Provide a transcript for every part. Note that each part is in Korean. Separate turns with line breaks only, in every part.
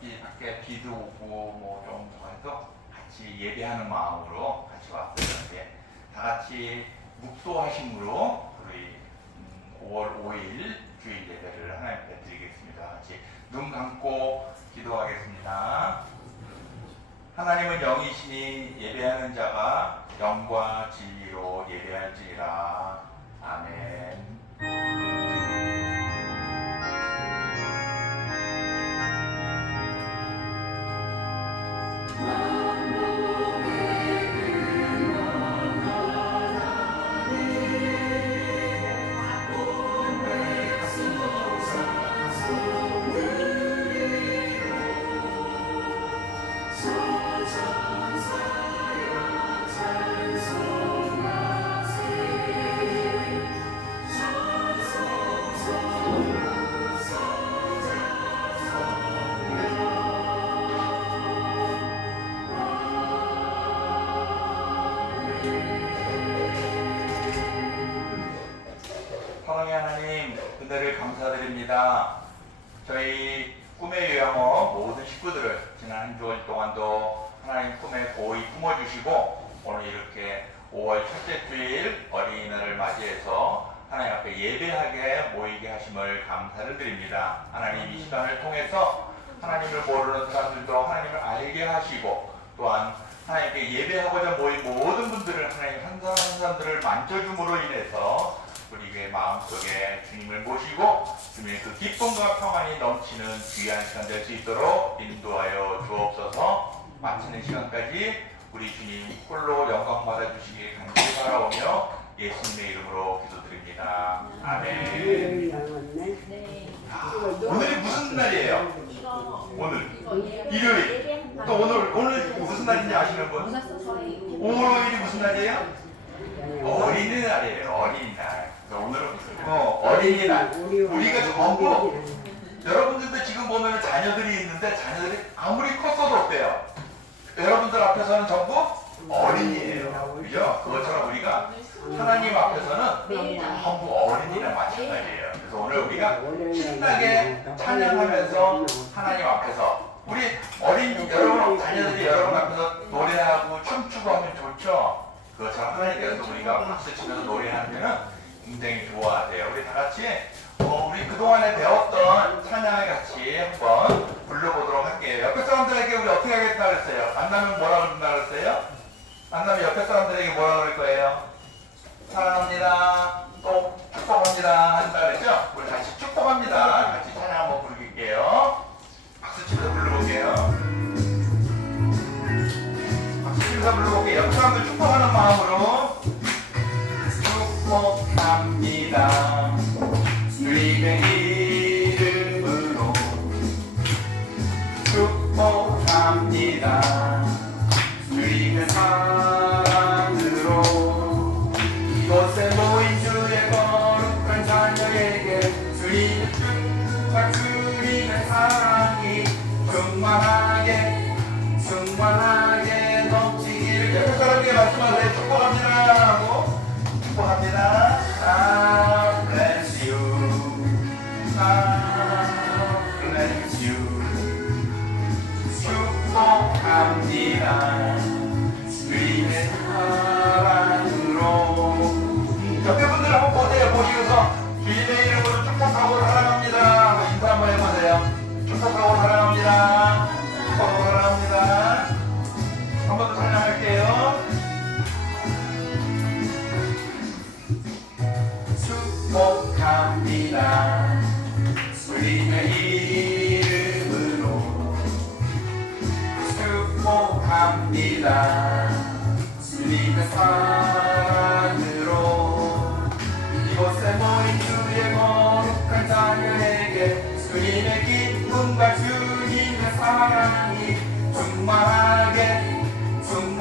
이 밖에 비도 오고 뭐좀 해서 같이 예배하는 마음으로 같이. 이제 다 같이 묵도하심으로 우리 음, 5월 5일 주일 예배를 하나님께 드리겠습니다. 같이 눈 감고 기도하겠습니다. 하나님은 영이시니 예배하는 자가 영과 진리로 예배할지니라. 아멘. 하나님, 은혜를 감사드립니다. 저희 꿈의 요양원 모든 식구들을 지난 한 주일 동안도 하나님 꿈에 고이 품어주시고 오늘 이렇게 5월 첫째 주일 어린이날을 맞이해서 하나님 앞에 예배하게 모이게 하심을 감사를 드립니다. 하나님 이 시간을 통해서 하나님을 모르는 사람들도 하나님을 알게 하시고 또한 하나님께 예배하고자 모인 모든 분들을 하나님 한 사람 한 사람들을 만져줌으로 인해서 우리의 마음속에 주님을 모시고 주님의 그 기쁨과 평안이 넘치는 귀한 시간 될 수 있도록 인도하여 주옵소서 마치는 시간까지 우리 주님 홀로 영광 받아주시길 간절히 바라오며 예수님의 이름으로 기도드립니다. 아멘.
네.
아, 오늘이 무슨 날이에요? 오늘 일요일. 또 오늘 오늘 무슨 날인지 아시는 분?
저희
5월 5일이 무슨 날이에요? 어린이날이에요. 어린이날. 그래서 오늘은 어, 어린이날. 우리가 전부 여러분들도 지금 보면 자녀들이 있는데 자녀들이 아무리 컸어도 어때요? 여러분들 앞에서는 전부 어린이에요. 그죠? 그것처럼 우리가 하나님 앞에서는 전부 어린이랑 마찬가지예요. 그래서 오늘 우리가 신나게 찬양하면서 하나님 앞에서 우리 어린 여러분 자녀들이 여러분 앞에서 노래하고 춤추고 하면 좋죠. 그것처럼 하나님께서 우리가 박수 치면서 노래하면은 굉장히 좋아하세요. 우리 다 같이 어, 우리 그동안에 배웠던 찬양을 같이 한번 불러보도록 할게요. 옆에 사람들에게 우리 어떻게 하겠다 그랬어요? 만나면 뭐라 그런다 그랬어요? 만나면 옆에 사람들에게 뭐라 그럴 거예요? 사랑합니다. 또 축복합니다. 한다 그랬죠? 우리 같이 축복합니다.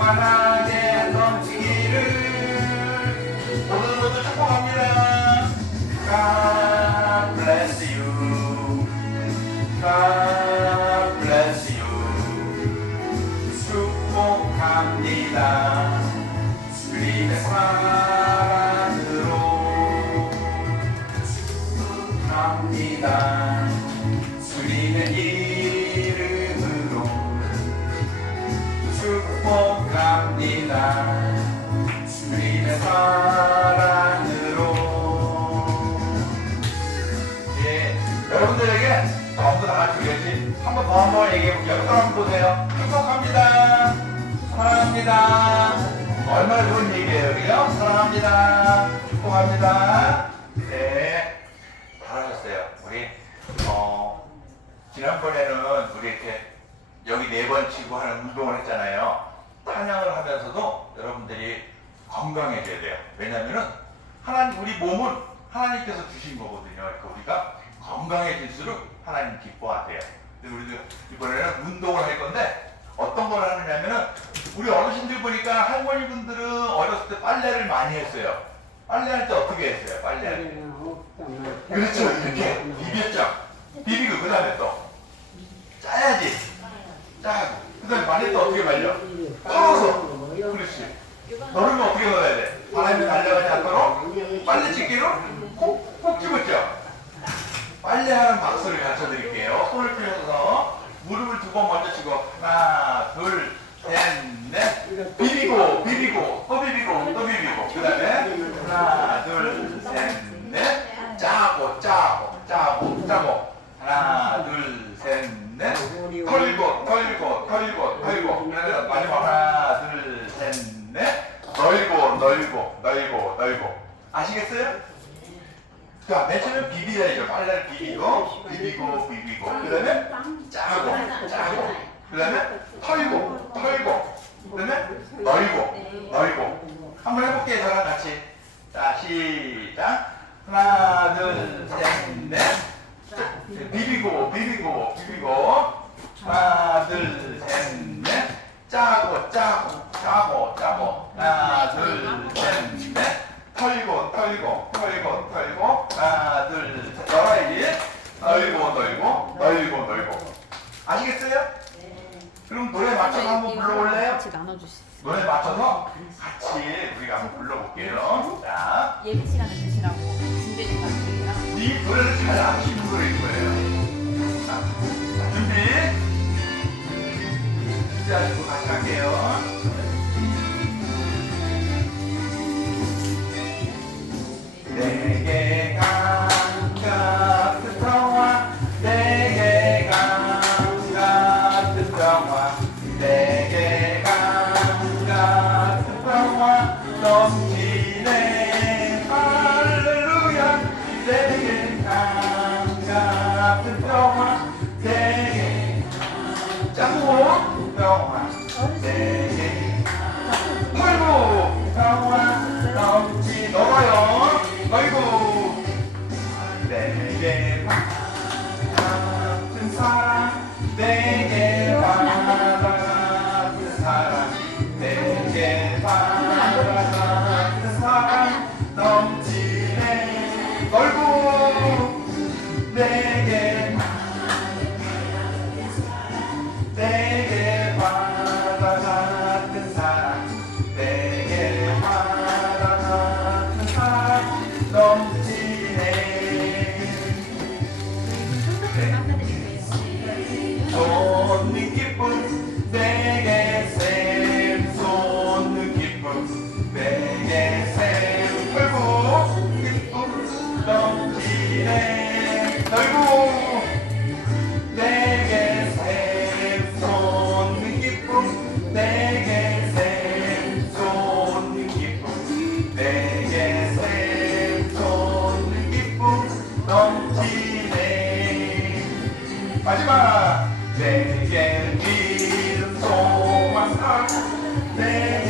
Para 보세요. 행복합니다. 사랑합니다. 얼마나 좋은 얘기예요, 그죠? 사랑합니다. 축복합니다. 네, 잘하셨어요. 우리 어 지난번에는 우리 이렇게 여기 네 번 치고 하는 운동을 했잖아요. 찬양을 하면서도 여러분들이 건강해져야 돼요. 왜냐면은 하나님 우리 몸은 하나님께서 주신 거거든요. 그러니까 우리가 건강해질수록 하나님 기뻐하세요. 그래서 우리도 이번에는 운동을 할 건데 어떤 걸 하느냐면은 우리 어르신들 보니까 할머니 분들은 어렸을 때 빨래를 많이 했어요. 빨래 할 때 어떻게 했어요? 빨래를 그렇죠 이렇게 비볐죠. 비비고 그 다음에 또 짜야지. 짜고 그 다음에 말릴 때 어떻게 말려? 털어서. 그렇지. 너르면 어떻게 넣어야 돼? 바람이 날려가지 않도록 빨래 집게로 콕콕 집었죠. 빨래하는 박수를 가르쳐 드릴게요. 손을 펴서 무릎을 두 번 먼저 치고 하나 둘 셋, 넷 비비고 비비고 또 비비고 또 비비고 그 다음에 하나 둘 셋, 넷 짜고 짜고 짜고 짜고 하나 둘 셋, 넷 털고 털고 털고 털고 그다음에 마지막 하나 둘 셋, 넷 널고 널고 널고 널고 아시겠어요? 자, 맨 처음에 비비야죠. 빨래를 비비고, 비비고, 비비고. 그 다음에 짜고, 짜고. 그 다음에 털고, 털고. 그 다음에 널고, 널고. 한번 해볼게요, 저랑 같이. 자, 시작. 하나, 둘, 셋, 넷. 자, 비비고, 비비고, 비비고. 하나, 둘, 셋, 넷. 짜고, 짜고, 짜고, 짜고. 하나, 둘, 셋, 넷. 털고 털고 털고 털고 하나 둘셋 널어야지 널고 널고 널고 널고 아시겠어요? 그럼 노래 맞춰서 한번 불러볼래요?
같이 나눠주시.
노래 맞춰서 같이 우리가 한번 불러볼게요. 자,
예비 시간에 드시라고 준비된 것들이랑
이 노래를 잘 아시는 노래일 거예요. 자, 자, 준비. 준비하시고 같이 갈게요 마지막. 내게 믿음 소망. 내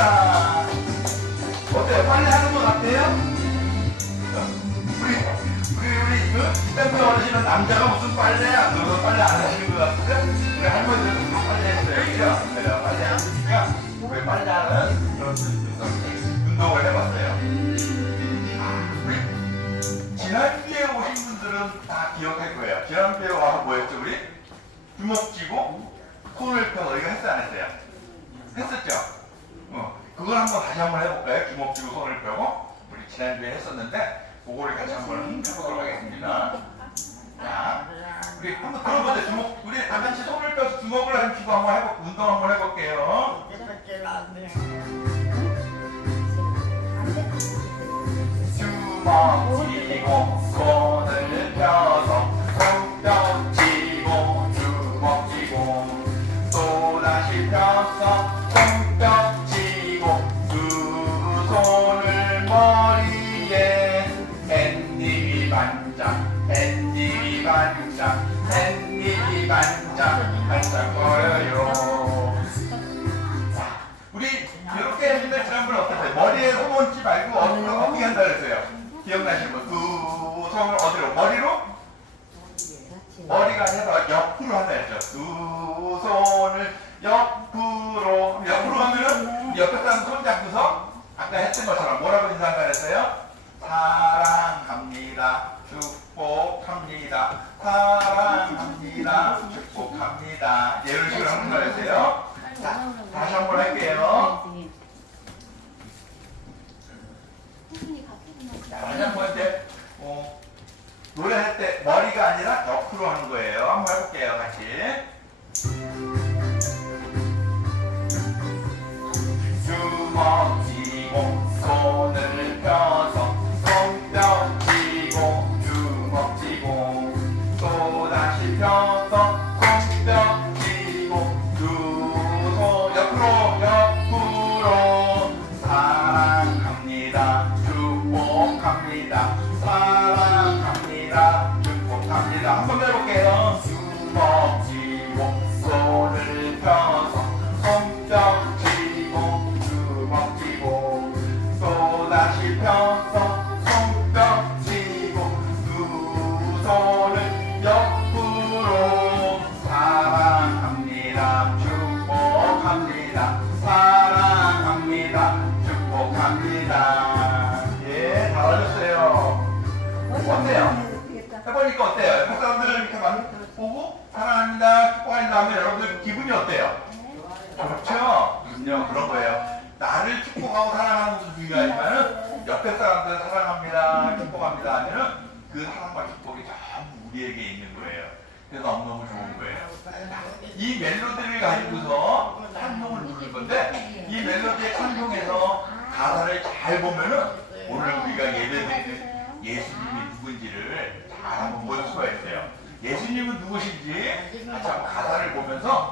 잘하셨습니다. 어때요? 빨리 하는 것 같아요? 우리 우리 우리 그 댄스 어르신은 남자가 무슨 빨래 안 들어서 빨래 안 하시는 것 같은데? 우리 할머니들은 다 빨래 했어요? 그죠? 그래요. 빨래 하시니까 우리 빨래 하는 그런 햇님이 반짝 반짝거려요 자, 우리 이렇게 했는데 지난번에 어땠어요? 머리에 손 얹지 말고 어떻게, 어떻게 한다 그랬어요? 기억나시는 분? 두 손을 어디로? 머리로? 머리가 아니라 옆으로 한다 했죠. 두 손을 옆으로 옆으로 하면은 옆에 사람 손 잡고서 아까 했던 것처럼 뭐라고 인사한다 그랬어요? 사랑합니다. 축복합니다. 사랑합니다. 축복합니다. 이런 식으로 하는 거였어요. 자, 다시 한 번 할게요. 자, 다시 한 번 이제 어, 노래할 때 머리가 아니라 옆으로 하는 거예요. 한번 해볼게요, 같이. 주먹 쥐고 손을 펴 그럼요. 그런 거예요. 나를 축복하고 사랑하는 것도 중요하지만 옆에 사람들 사랑합니다 축복합니다 하면은 그 사랑과 축복이 전부 우리에게 있는 거예요. 그래서 너무너무 좋은 거예요. 이 멜로디를 가지고서 찬송을 부를 건데 이 멜로디에 찬송해서 가사를 잘 보면은 오늘 우리가 예배드리는 예수님이 누군지를 잘 한번 볼 수가 있어요. 예수님은 누구신지 한번 가사를 보면서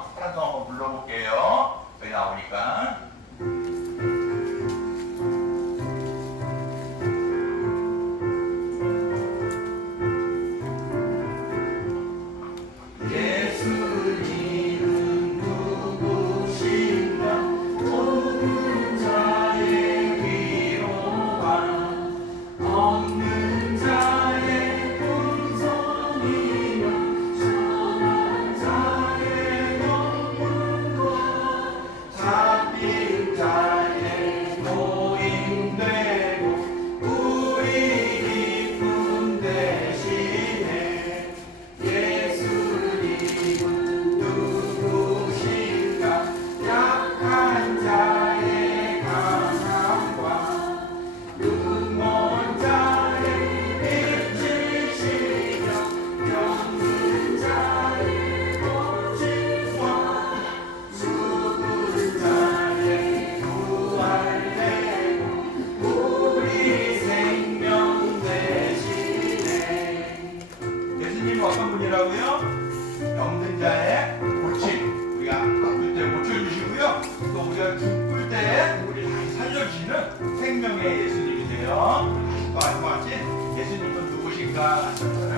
예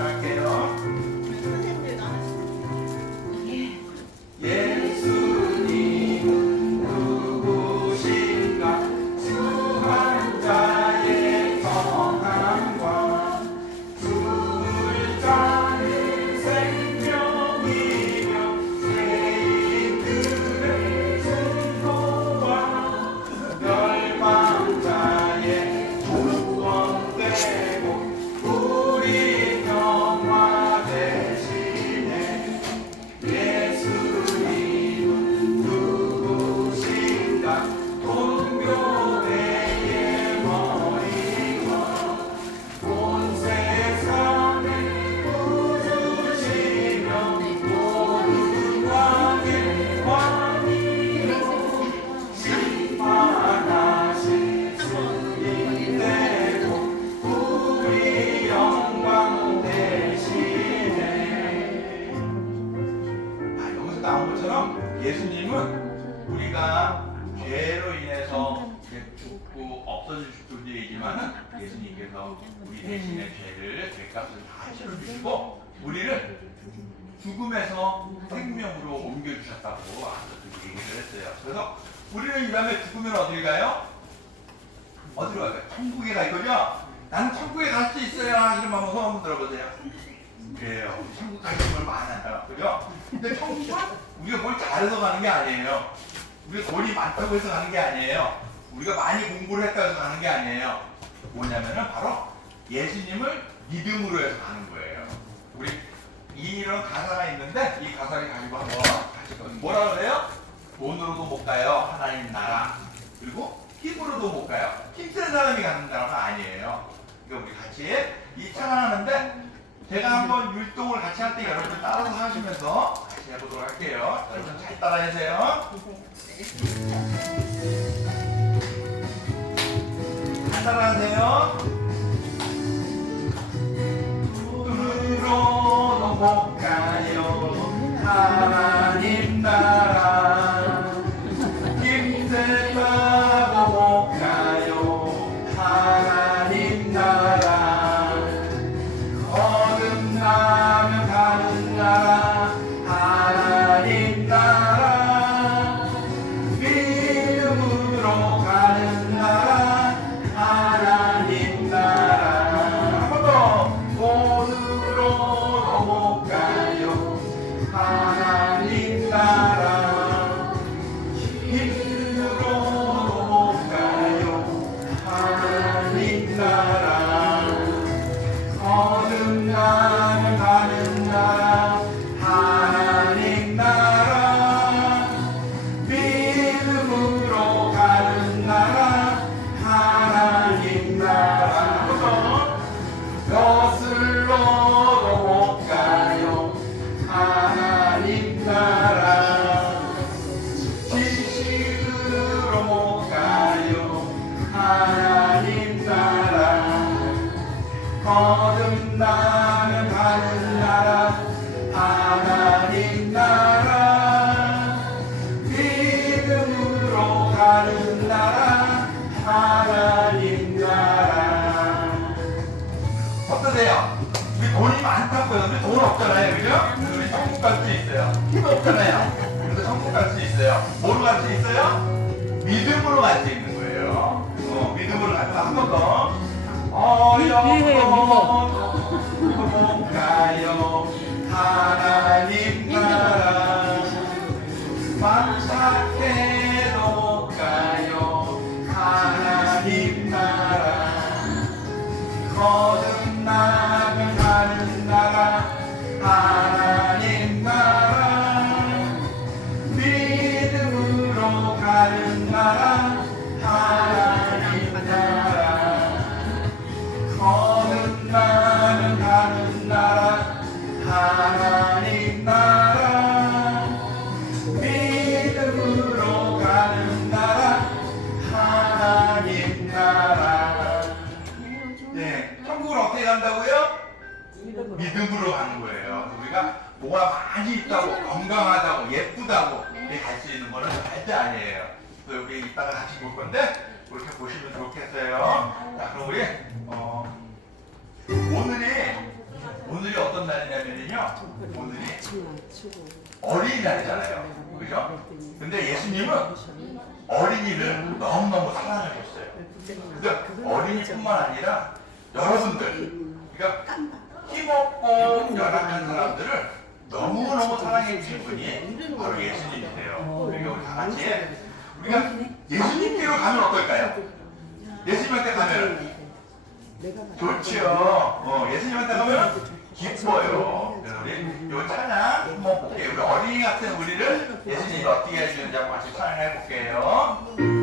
이 다음에 죽으면 어딜 가요? 어디로 갈까요? 천국에 갈 거죠? 나는 천국에 갈 수 있어요. 이런 소원 한번 들어보세요. 그래요. 천국 갈줄 많아요. 그죠? 근데 천국은 우리가 뭘 잘해서 가는 게 아니에요. 우리가 돈이 많다고 해서 가는 게 아니에요. 우리가 많이 공부를 했다고 해서 가는 게 아니에요. 뭐냐면은 바로 예수님을 믿음으로 해서 가는 거예요. 우리 이런 가사가 있는데 이 가사를 가지고 한번 같이 봐. 뭐라 그래요? 돈으로도 못 가요. 하나님 나라. 그리고 힘으로도 못 가요. 힘센 사람이 가는 나라가 아니에요. 그러니까 우리 같이 이 찬양하는데 제가 한번 율동을 같이 할 때 여러분 따라서 하시면서 같이 해보도록 할게요. 여러분 잘 따라해주세요. 잘 따라하세요. 눈으로도 못 가요. 하나님 나라. 믿음으로 갈 수 있는 거예요. 어, 믿음으로 갈 수 한번 더. 어려워 근데 어린이뿐만 아니라 여러분들, 그러니까 힘없고 열악한 사람들을 너무너무 사랑해 주신 분이 바로 예수님이세요. 그러니까 우리 다 같이 우리가 예수님께로 가면 어떨까요? 예수님한테 가면 좋죠. 어, 예수님한테 가면 기뻐요. 그래서 우리 요 찬양 한번 볼게요. 우리 어린이 같은 우리를 예수님이 어떻게 해주는지 한번 같이 찬양해 볼게요.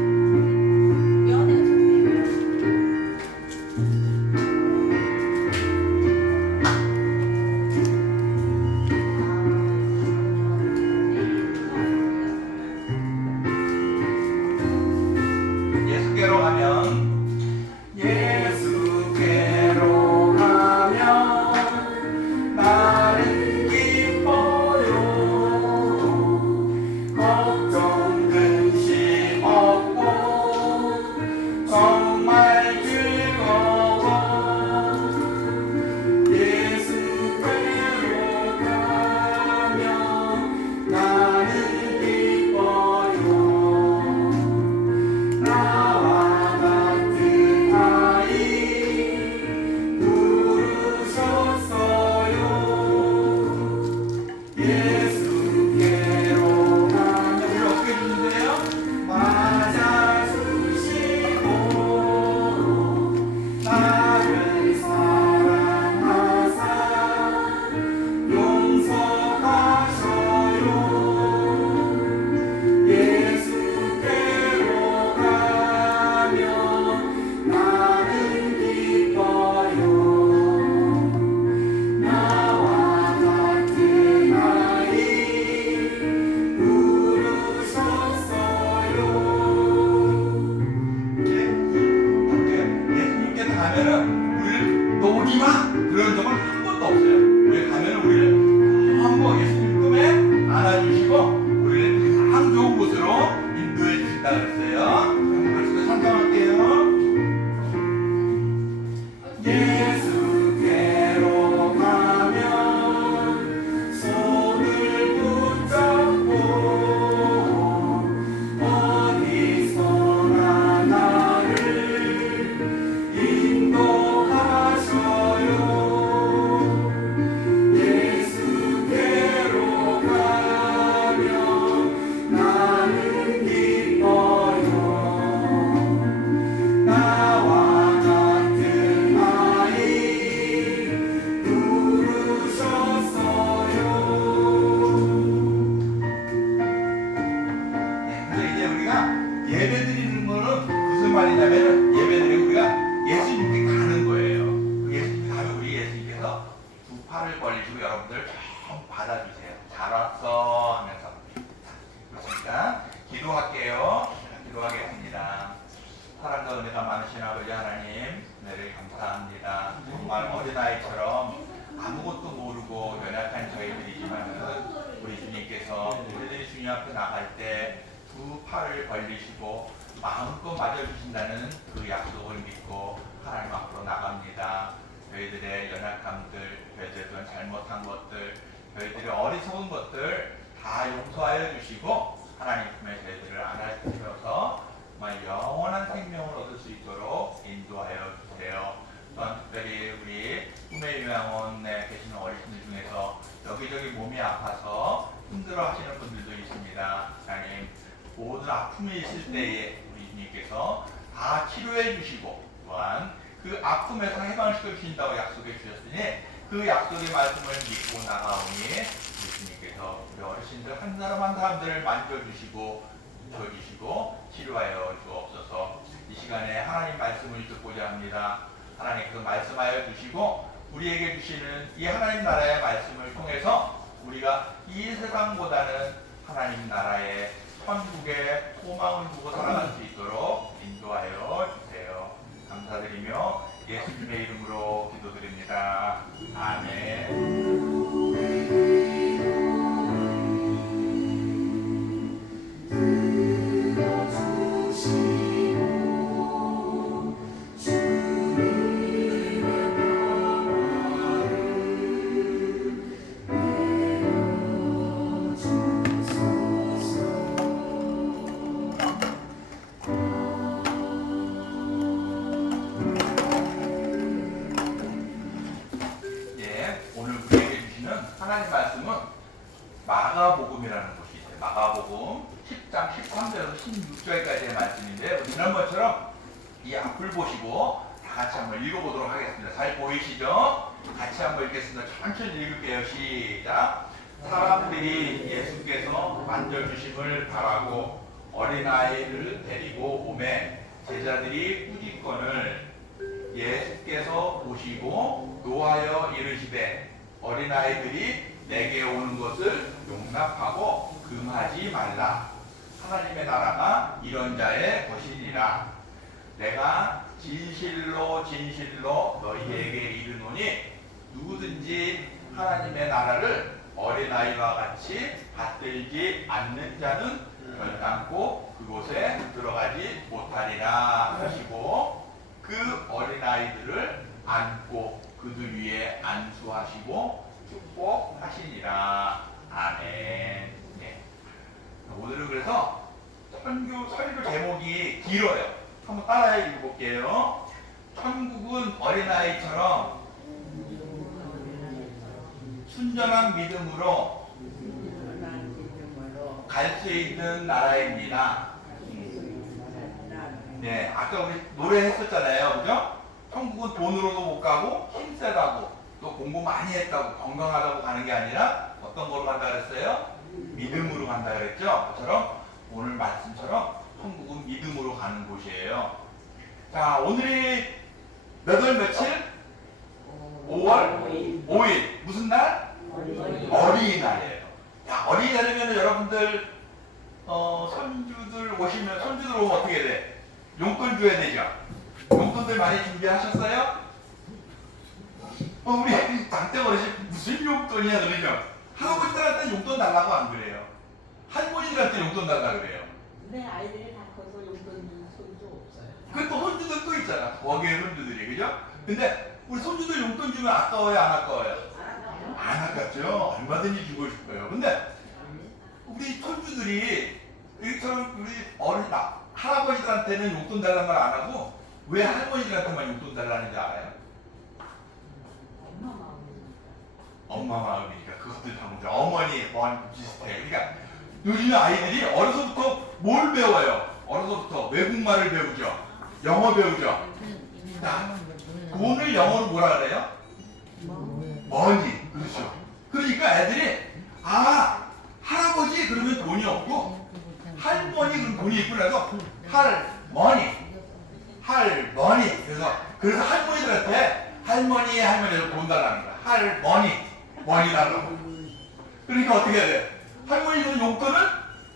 嗯，怎么？ 무슨 말 힘들어 하시는 분들도 있습니다. 하나님, 모든 아픔이 있을 때에 우리 주님께서 다 치료해 주시고 또한 그 아픔에서 해방시켜 주신다고 약속해 주셨으니 그 약속의 말씀을 믿고 나가오니 우리 주님께서 우리 어르신들 한 사람 한 사람들을 만져주시고 붙여주시고 치료하여 주옵소서 이 시간에 하나님 말씀을 듣고자 합니다. 하나님께서 말씀하여 주시고 우리에게 주시는 이 하나님 나라의 말씀을 통해서 우리가 이 세상보다는 하나님 나라의 천국의 소망을 두고 살아갈 수 있도록 인도하여 주세요. 감사드리며 예수님의 이름으로 기도드립니다. 아멘. 주심을 바라고 어린아이를 데리고 오매 제자들이 꾸짖건을 예수께서 보시고 노하여 이르시되 어린아이들이 내게 오는 것을 용납하고 금하지 말라. 하나님의 나라가 이런 자의 것이니라. 내가 진실로 진실로 너희에게 이르노니 누구든지 하나님의 나라를 어린아이와 같이 받들지 않는 자는 결단코 그곳에 들어가지 못하리라 하시고 그 어린아이들을 안고 그들 위에 안수하시고 축복하시니라. 아멘. 네. 오늘은 그래서 선교 설교 제목이 길어요. 한번 따라해 읽어볼게요. 천국은 어린아이처럼 순전한 믿음으로 갈 수 있는 나라입니다. 네, 아까 우리 노래 했었잖아요. 그죠? 천국은 돈으로도 못 가고 힘세다고 또 공부 많이 했다고 건강하다고 가는 게 아니라 어떤 걸로 간다 그랬어요? 믿음으로 간다 그랬죠? 그처럼 오늘 말씀처럼 천국은 믿음으로 가는 곳이에요. 자, 오늘이 몇월 며칠? 5월 5일. 무슨 날? 어린이날이에요. 야, 어린이날이면 여러분들 어, 손주들 오시면 손주들 오면 어떻게 돼? 용돈 줘야 되죠. 용돈들 많이 준비하셨어요? 어, 우리 장대 어르신 무슨 용돈이야 그러죠? 할아버지들한테 용돈 달라고 안 그래요. 할머니들한테 용돈 달라 그래요.
네 아이들이 다
그또 손주들 또 있잖아. 거기에 손주들이 그죠? 근데 우리 손주들 용돈 주면 아까워요, 안 아까워요? 안 아깝죠. 얼마든지 주고 싶어요. 근데 우리 손주들이 이처럼 우리 어른 나 할아버지들한테는 용돈 달라는 말안 하고 왜 할머니들한테만 용돈 달라는지 알아요? 엄마 마음이니까 그것도 다 문제. 어머니, 어머니 비슷해. 그러니까 요즘 아이들이 어려서부터 뭘 배워요? 어려서부터 외국말을 배우죠. 영어 배우죠. 자, 돈을 영어로 뭐라 그래요? 머니. 그렇죠. 그러니까 애들이 아 할아버지 그러면 돈이 없고 할머니 그럼 돈이 있구나 해서 할머니 할머니 그래서 그래서 할머니들한테 할머니 할머니로 돈 달라는 거야 할머니 머니 달라고 그러니까 어떻게 해야 돼 할머니는 용돈을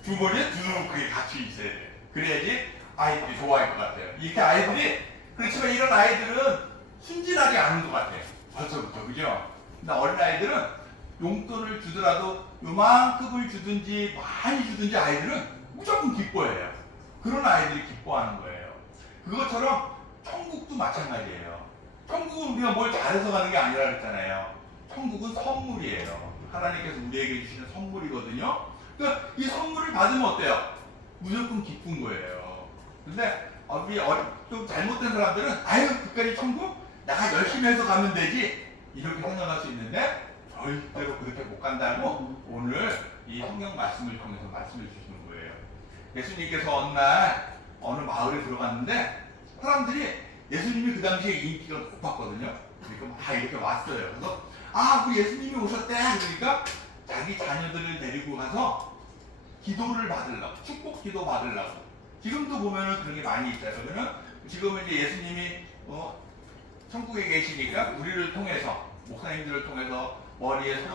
주머니에 두둑하게 같이 있어야 돼 그래야지 아이들이 좋아할 것 같아요 이렇게 아이들이 그렇지만 이런 아이들은 순진하지 않은 것 같아요 벌써부터 그죠 근데 어린 아이들은 용돈을 주더라도 요만큼을 주든지 많이 주든지 아이들은 무조건 기뻐해요. 그런 아이들이 기뻐하는 거예요. 그것처럼 천국도 마찬가지예요. 천국은 우리가 뭘 잘해서 가는 게 아니라 그랬잖아요. 천국은 선물이에요. 하나님께서 우리에게 주시는 선물이거든요. 그러니까 이 선물을 받으면 어때요? 무조건 기쁜 거예요. 근데 어, 우리 어리, 좀 잘못된 사람들은 아유 그까지 천국 내가 열심히 해서 가면 되지 이렇게 생각할 수 있는데 절대로 그렇게 못 간다고 오늘 이 성경 말씀을 통해서 말씀해 주시는 거예요. 예수님께서 어느 날 어느 마을에 들어갔는데 사람들이 예수님이 그 당시에 인기가 높았거든요. 그러니까 다 이렇게 왔어요. 그래서 아, 우리 예수님이 오셨대. 그러니까 자기 자녀들을 데리고 가서 기도를 받으려고 축복 기도 받으려고 지금도 보면은 그런 게 많이 있어요. 그러면 지금은 이제 예수님이 어, 천국에 계시니까 우리를 통해서 목사님들을 통해서 머리에 손